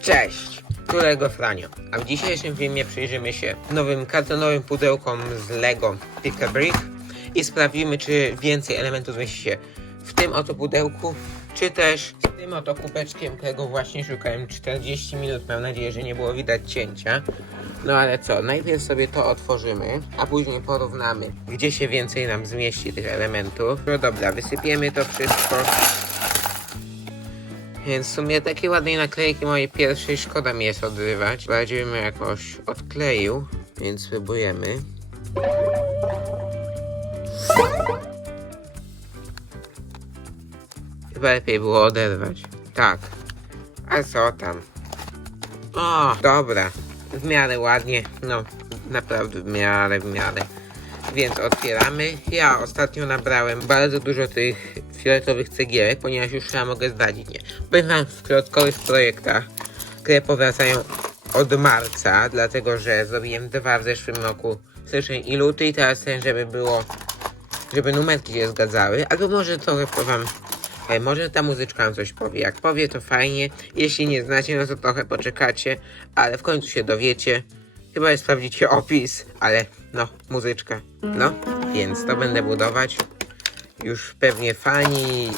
Cześć, Turego Franio. A w dzisiejszym filmie przyjrzymy się nowym kartonowym pudełkom z Lego Pick a Brick i sprawdzimy, czy więcej elementów zmieści się w tym oto pudełku, czy też z tym oto kubeczkiem, którego właśnie szukałem 40 minut. Mam nadzieję, że nie było widać cięcia. No ale co, najpierw sobie to otworzymy, a później porównamy, gdzie się więcej nam zmieści tych elementów. No dobra, wysypiemy to wszystko. Więc w sumie takie ładnej naklejki mojej pierwszej szkoda mi jest odrywać. Bardziej bym jakoś odkleił, więc spróbujemy. Chyba lepiej było oderwać. Tak. A co tam? O, dobra. W miarę ładnie. No, naprawdę w miarę, w miarę. Więc otwieramy. Ja ostatnio nabrałem bardzo dużo tych fioletowych cegiełek, ponieważ już chyba mogę zdradzić, nie. Byłem wam w klockowych projektach, które powracają od marca, dlatego że zrobiłem dwa w zeszłym roku, styczeń i luty i teraz chcę, żeby było, żeby numerki się zgadzały, albo może trochę powam, e, może ta muzyczka nam coś powie. Jak powie, to fajnie, jeśli nie znacie, no to trochę poczekacie, ale w końcu się dowiecie. Chyba sprawdzicie opis, ale no, muzyczka. No, więc to będę budować. Już pewnie fani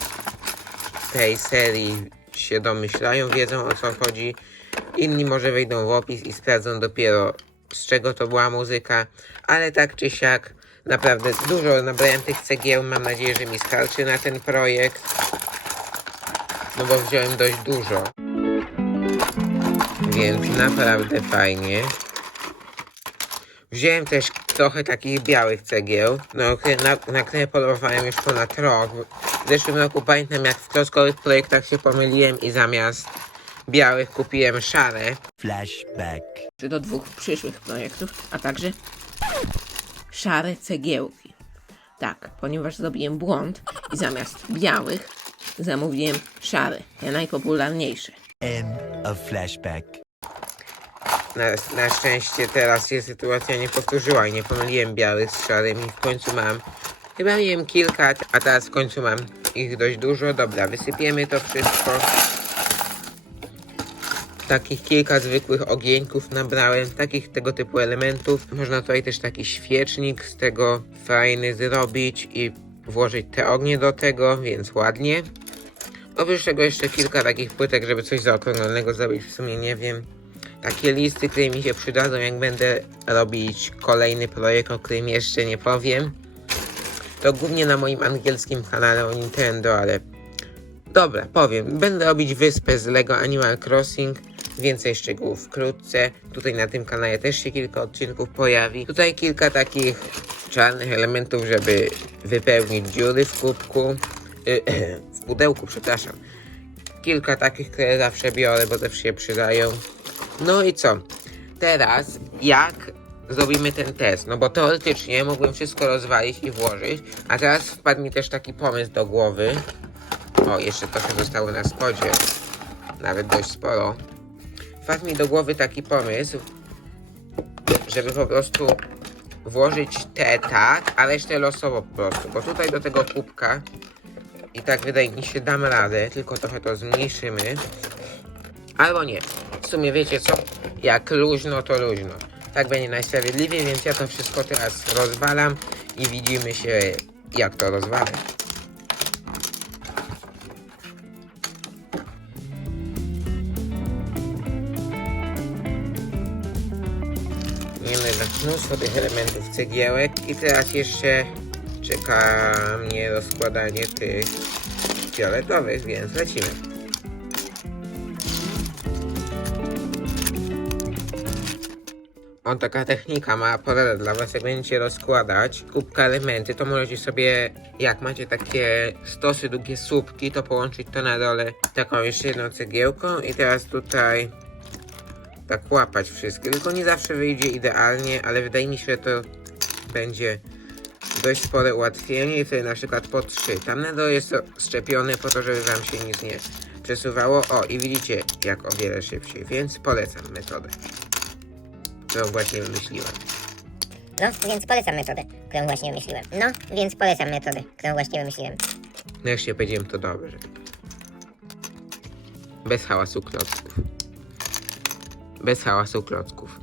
tej serii się domyślają, wiedzą o co chodzi. Inni może wejdą w opis i sprawdzą dopiero z czego to była muzyka, ale tak czy siak naprawdę dużo nabrałem tych cegieł. Mam nadzieję, że mi starczy na ten projekt. No bo wziąłem dość dużo. Więc naprawdę fajnie. Wziąłem też trochę takich białych cegieł, no, na, na które polowałem już ponad rok. W zeszłym roku pamiętam jak w klockowych projektach się pomyliłem i zamiast białych kupiłem szare. Flashback. do dwóch przyszłych projektów, a także szare cegiełki. Tak, ponieważ zrobiłem błąd i zamiast białych zamówiłem szare, te najpopularniejsze. End of flashback. Na, na szczęście teraz się sytuacja nie powtórzyła i nie pomyliłem białych z szarymi. W końcu mam, chyba miałem kilka, a teraz w końcu mam ich dość dużo. Dobra, wysypiemy to wszystko. Takich kilka zwykłych ogieńków nabrałem, takich tego typu elementów. Można tutaj też taki świecznik z tego fajny zrobić i włożyć te ognie do tego, więc ładnie. Oprócz tego jeszcze kilka takich płytek, żeby coś zaokrąglonego zrobić, w sumie nie wiem. Takie listy, które mi się przydadzą, jak będę robić kolejny projekt, o którym jeszcze nie powiem. To głównie na moim angielskim kanale o Nintendo, ale Dobra, powiem. Będę robić wyspę z LEGO Animal Crossing. Więcej szczegółów wkrótce. Tutaj na tym kanale też się kilka odcinków pojawi. Tutaj kilka takich czarnych elementów, żeby wypełnić dziury w kubku. y, w pudełku, przepraszam. Kilka takich, które zawsze biorę, bo też się przydają. No i co? Teraz jak zrobimy ten test? No bo teoretycznie mogłem wszystko rozwalić i włożyć, a teraz wpadł mi też taki pomysł do głowy. O, jeszcze trochę zostało na spodzie. Nawet dość sporo. Wpadł mi do głowy taki pomysł, żeby po prostu włożyć te tak, a resztę losowo po prostu. Bo tutaj do tego kubka i tak wydaje mi się dam radę, tylko trochę to zmniejszymy. Albo nie. W sumie wiecie co? Jak luźno, to luźno. Tak będzie najsprawiedliwiej, więc ja to wszystko teraz rozwalam i widzimy się jak to rozwalę. Wiemy mnóstwo tych elementów cegiełek i teraz jeszcze czeka mnie rozkładanie tych fioletowych, więc lecimy. On taka technika ma porada dla was, jak będziecie rozkładać kubka elementy, to możecie sobie, jak macie takie stosy długie słupki, to połączyć to na dole taką jeszcze jedną cegiełką i teraz tutaj tak łapać wszystkie, tylko nie zawsze wyjdzie idealnie, ale wydaje mi się, że to będzie dość spore ułatwienie i wtedy na przykład po trzy. Tam na dole jest to szczepione po to, żeby wam się nic nie przesuwało. O, i widzicie jak o wiele szybciej, więc polecam metodę, którą właśnie wymyśliłem. No, więc polecam metodę, którą właśnie wymyśliłem. No, więc polecam metodę, którą właśnie wymyśliłem. Nareszcie powiedziałem to dobrze. Bez hałasu klocków. bez hałasu klocków.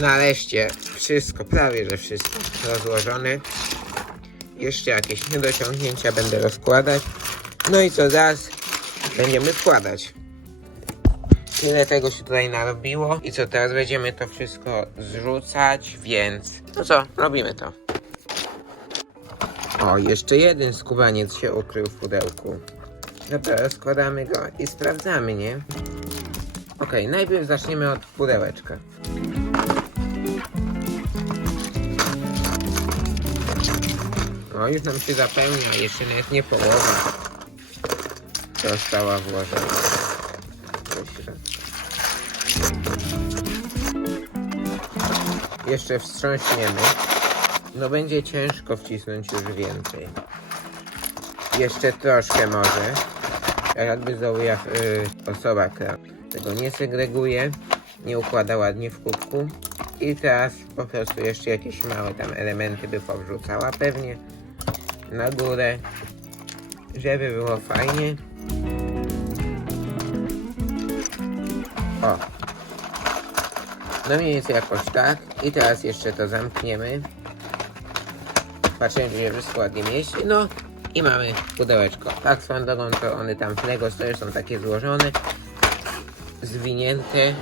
Nareszcie wszystko, prawie że wszystko rozłożone. Jeszcze jakieś niedociągnięcia będę rozkładać. No i co raz będziemy składać. Tyle tego się tutaj narobiło. I co teraz będziemy to wszystko zrzucać, więc no co, robimy to. O, jeszcze jeden skubaniec się ukrył w pudełku. Dobra, składamy go i sprawdzamy, nie? Okej, najpierw zaczniemy od pudełeczka. O, już nam się zapełnia, jeszcze nawet nie połowa została włożona. Jeszcze wstrząśniemy. No będzie ciężko wcisnąć już więcej. Jeszcze troszkę może. Jakby znowu jak y, osoba, tego nie segreguje, nie układa ładnie w kubku. I teraz po prostu jeszcze jakieś małe tam elementy by powrzucała pewnie na górę, żeby było fajnie. No mniej więcej jakoś tak. I teraz jeszcze to zamkniemy. Patrzymy, czy się wszystko ładnie mieści. No i mamy pudełeczko. Tak swoją drogą to one tam w Lego też są takie złożone. Zwinięte.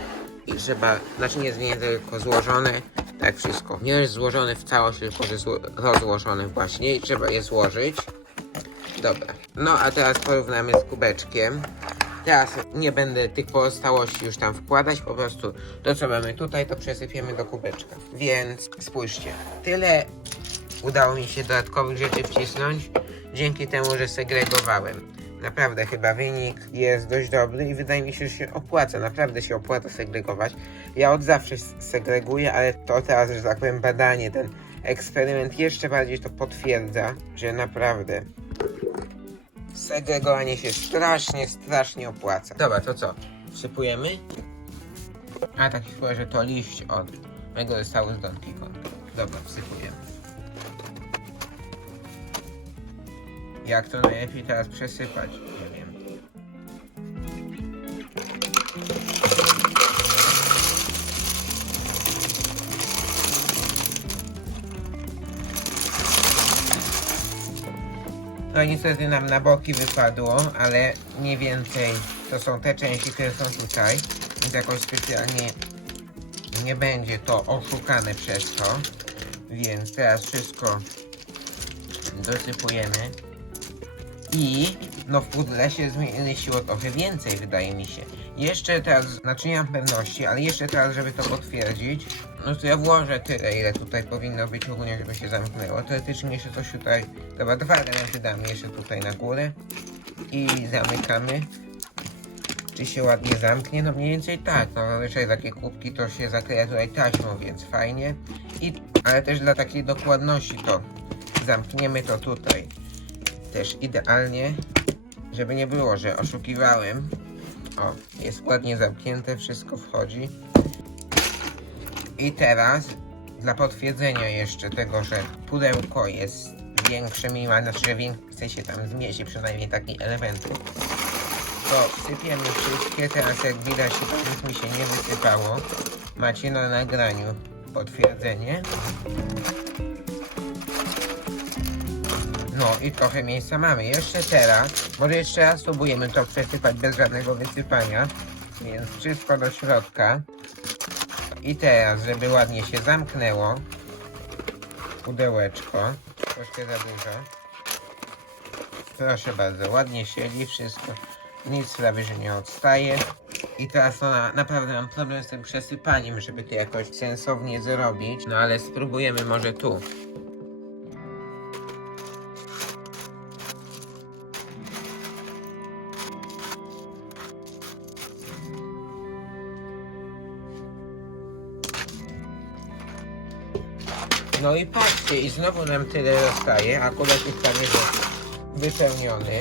I trzeba, znaczy nie zwinięte, tylko złożone. Tak wszystko. Nie jest złożone w całość, tylko że zło, rozłożone właśnie i trzeba je złożyć. Dobra. No a teraz porównamy z kubeczkiem. Teraz nie będę tych pozostałości już tam wkładać, po prostu to co mamy tutaj to przesypiemy do kubeczka. Więc spójrzcie, tyle udało mi się dodatkowych rzeczy wcisnąć dzięki temu, że segregowałem. Naprawdę chyba wynik jest dość dobry i wydaje mi się, że się opłaca, naprawdę się opłaca segregować. Ja od zawsze segreguję, ale to teraz, że tak powiem, badanie, ten eksperyment jeszcze bardziej to potwierdza, że naprawdę segregowanie się strasznie, strasznie opłaca. Dobra, to co? Wsypujemy? A tak się składa, że to liść od mego zestawu z Donkey Kong. Dobra, wsypujemy. Jak to najlepiej teraz przesypać? Nie. No niestety nam na boki wypadło, ale mniej więcej to są te części, które są tutaj. Więc jakoś specjalnie nie będzie to oszukane przez to. Więc teraz wszystko dosypujemy. I no w pudle się zmieściło trochę więcej, wydaje mi się. Jeszcze teraz, znaczy nie mam pewności, ale jeszcze teraz, żeby to potwierdzić, no to ja włożę tyle, ile tutaj powinno być ogólnie, żeby się zamknęło. Teoretycznie jeszcze coś tutaj, dobra, dwa elementy damy jeszcze tutaj na górę i zamykamy. Czy się ładnie zamknie? No mniej więcej tak, no zazwyczaj takie kubki to się zakleja tutaj taśmą, więc fajnie. I, ale też dla takiej dokładności to zamkniemy to tutaj też idealnie, żeby nie było, że oszukiwałem. O, jest ładnie zamknięte, wszystko wchodzi. I teraz, dla potwierdzenia jeszcze tego, że pudełko jest większe, minimalne, znaczy, że więcej się tam zmieści, przynajmniej takich elementów, to sypiemy wszystkie. Teraz, jak widać, nic mi się nie wysypało. Macie na nagraniu potwierdzenie. No i trochę miejsca mamy. Jeszcze teraz, może jeszcze raz spróbujemy to przesypać bez żadnego wysypania. Więc wszystko do środka. I teraz, żeby ładnie się zamknęło pudełeczko, troszkę za dużo. Proszę bardzo, ładnie siedzi wszystko. Nic prawie, że nie odstaje. I teraz no, na, naprawdę mam problem z tym przesypaniem, żeby to jakoś sensownie zrobić. No ale spróbujemy może tu. No i patrzcie, i znowu nam tyle zostaje, akurat jest że wypełniony.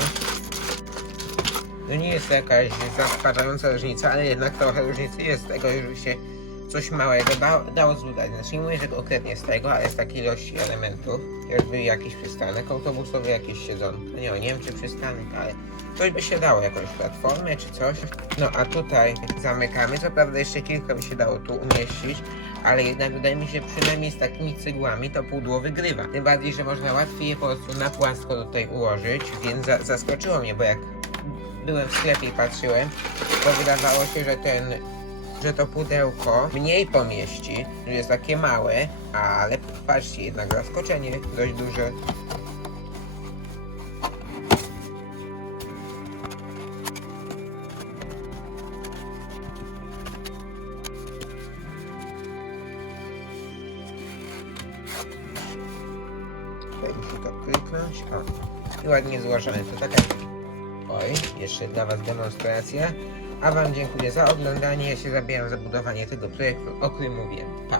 To nie jest jakaś zaskakująca różnica, ale jednak trochę różnicy jest z tego, że się coś małego da, dało zbudać. Znaczy nie mówię, że konkretnie z tego, ale z takiej ilości elementów. Jakby jakiś przystanek autobusowy, jakieś siedzonko. Nie, nie wiem czy przystanek, ale coś by się dało, jakąś platformę czy coś. No a tutaj zamykamy. Co prawda jeszcze kilka by się dało tu umieścić, ale jednak wydaje mi się przynajmniej z takimi cegłami to pudło wygrywa. Tym bardziej, że można łatwiej je po prostu na płasko tutaj ułożyć, więc za, zaskoczyło mnie, bo jak byłem w sklepie i patrzyłem, to wydawało się, że ten że to pudełko mniej pomieści, że jest takie małe, ale patrzcie, jednak zaskoczenie dość duże. O, i ładnie złożone. To taka... Oj, jeszcze dla Was demonstracja. A Wam dziękuję za oglądanie. Ja się zabieram za budowanie tego projektu, o którym mówiłem. Pa!